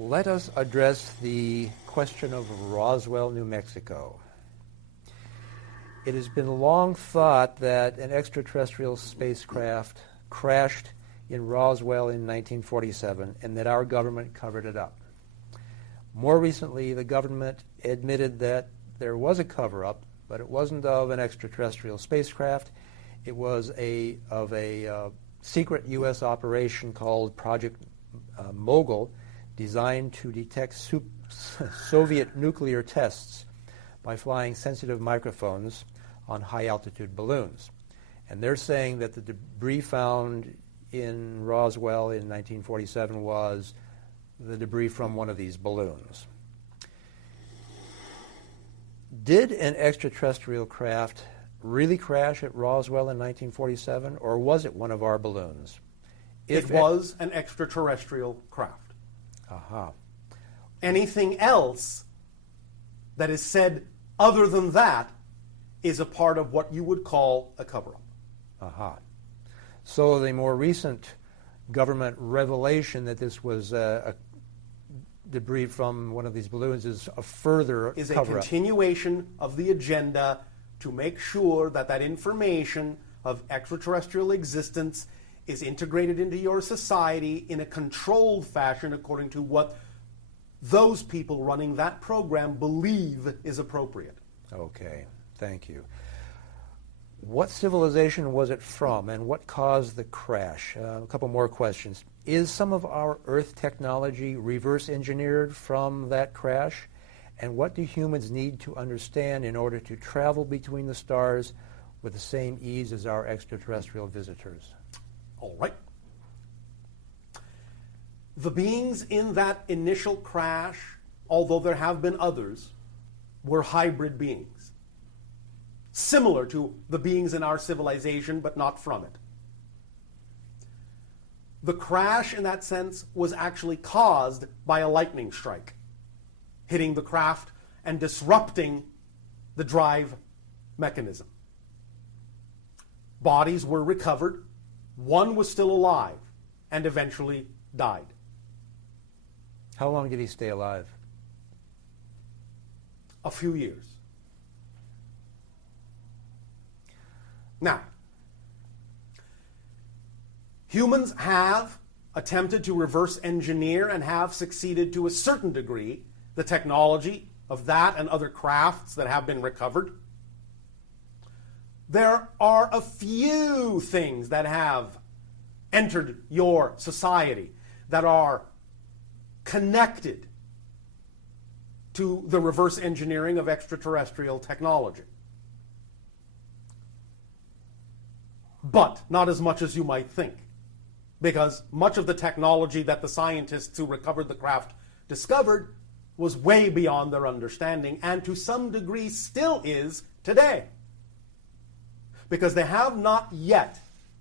let us address the question of Roswell, New Mexico. It has been long thought that an extraterrestrial spacecraft crashed in Roswell in 1947 and that our government covered it up. More recently, the government admitted that there was a cover-up, but it wasn't of an extraterrestrial spacecraft. It was of a secret U.S. operation called Project Mogul, designed to detect Soviet nuclear tests by flying sensitive microphones on high-altitude balloons. And they're saying that the debris found in Roswell in 1947 was the debris from one of these balloons. Did an extraterrestrial craft really crash at Roswell in 1947, or was it one of our balloons? It was an extraterrestrial craft. Aha. Anything else that is said other than that is a part of what you would call a cover-up. Aha. So the more recent government revelation that this was a debris from one of these balloons is a further is a cover-up. Continuation of the agenda to make sure that that information of extraterrestrial existence is integrated into your society in a controlled fashion according to what those people running that program believe is appropriate. Okay, thank you. What civilization was it from, and what caused the crash? A couple more questions. Is some of our Earth technology reverse engineered from that crash? And what do humans need to understand in order to travel between the stars with the same ease as our extraterrestrial visitors? All right. The beings in that initial crash, although there have been others, were hybrid beings, similar to the beings in our civilization, but not from it. The crash, in that sense, was actually caused by a lightning strike, hitting the craft and disrupting the drive mechanism. Bodies were recovered. One was still alive and eventually died. How long did he stay alive? A few years. Now, humans have attempted to reverse engineer and have succeeded to a certain degree the technology of that and other crafts that have been recovered. There are a few things that have entered your society that are connected to the reverse engineering of extraterrestrial technology. But not as much as you might think, because much of the technology that the scientists who recovered the craft discovered was way beyond their understanding, and to some degree still is today. Because they have not yet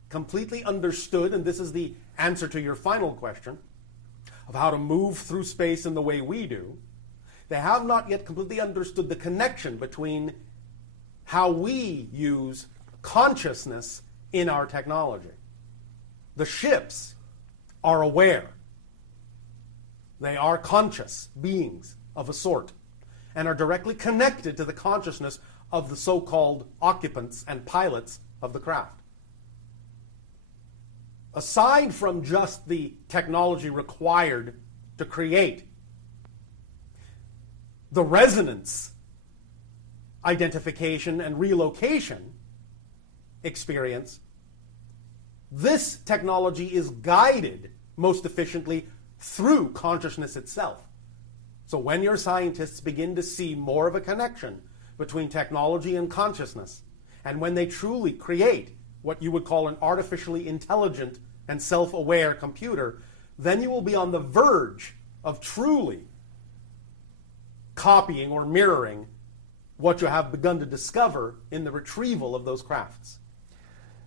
completely understood, and this is the answer to your final question, of how to move through space in the way we do, they have not yet completely understood the connection between how we use consciousness in our technology. The ships are aware. They are conscious beings of a sort and are directly connected to the consciousness of the so-called occupants and pilots of the craft. Aside from just the technology required to create the resonance identification and relocation experience, this technology is guided most efficiently through consciousness itself. So when your scientists begin to see more of a connection between technology and consciousness, and when they truly create what you would call an artificially intelligent and self-aware computer, then you will be on the verge of truly copying or mirroring what you have begun to discover in the retrieval of those crafts.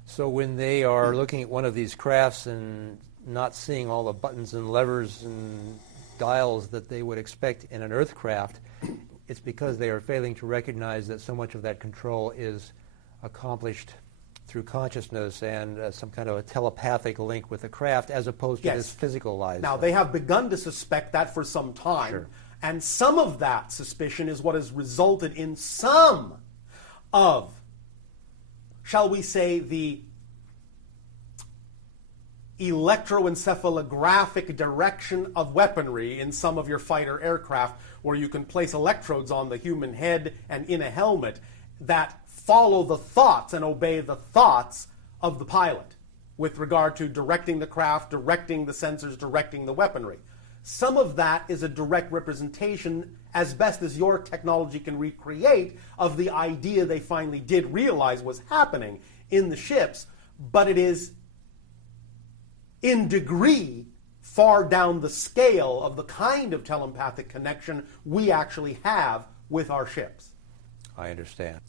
So when they are looking at one of these crafts and not seeing all the buttons and levers and dials that they would expect in an Earth craft, it's because they are failing to recognize that so much of that control is accomplished through consciousness and some kind of a telepathic link with the craft as opposed to Yes. this physicalized. Now, they have begun to suspect that for some time, Sure. and some of that suspicion is what has resulted in some of, shall we say, the electroencephalographic direction of weaponry in some of your fighter aircraft, where you can place electrodes on the human head and in a helmet that follow the thoughts and obey the thoughts of the pilot with regard to directing the craft, directing the sensors, directing the weaponry. Some of that is a direct representation, as best as your technology can recreate, of the idea they finally did realize was happening in the ships, but it is in degree far down the scale of the kind of telepathic connection we actually have with our ships. I understand.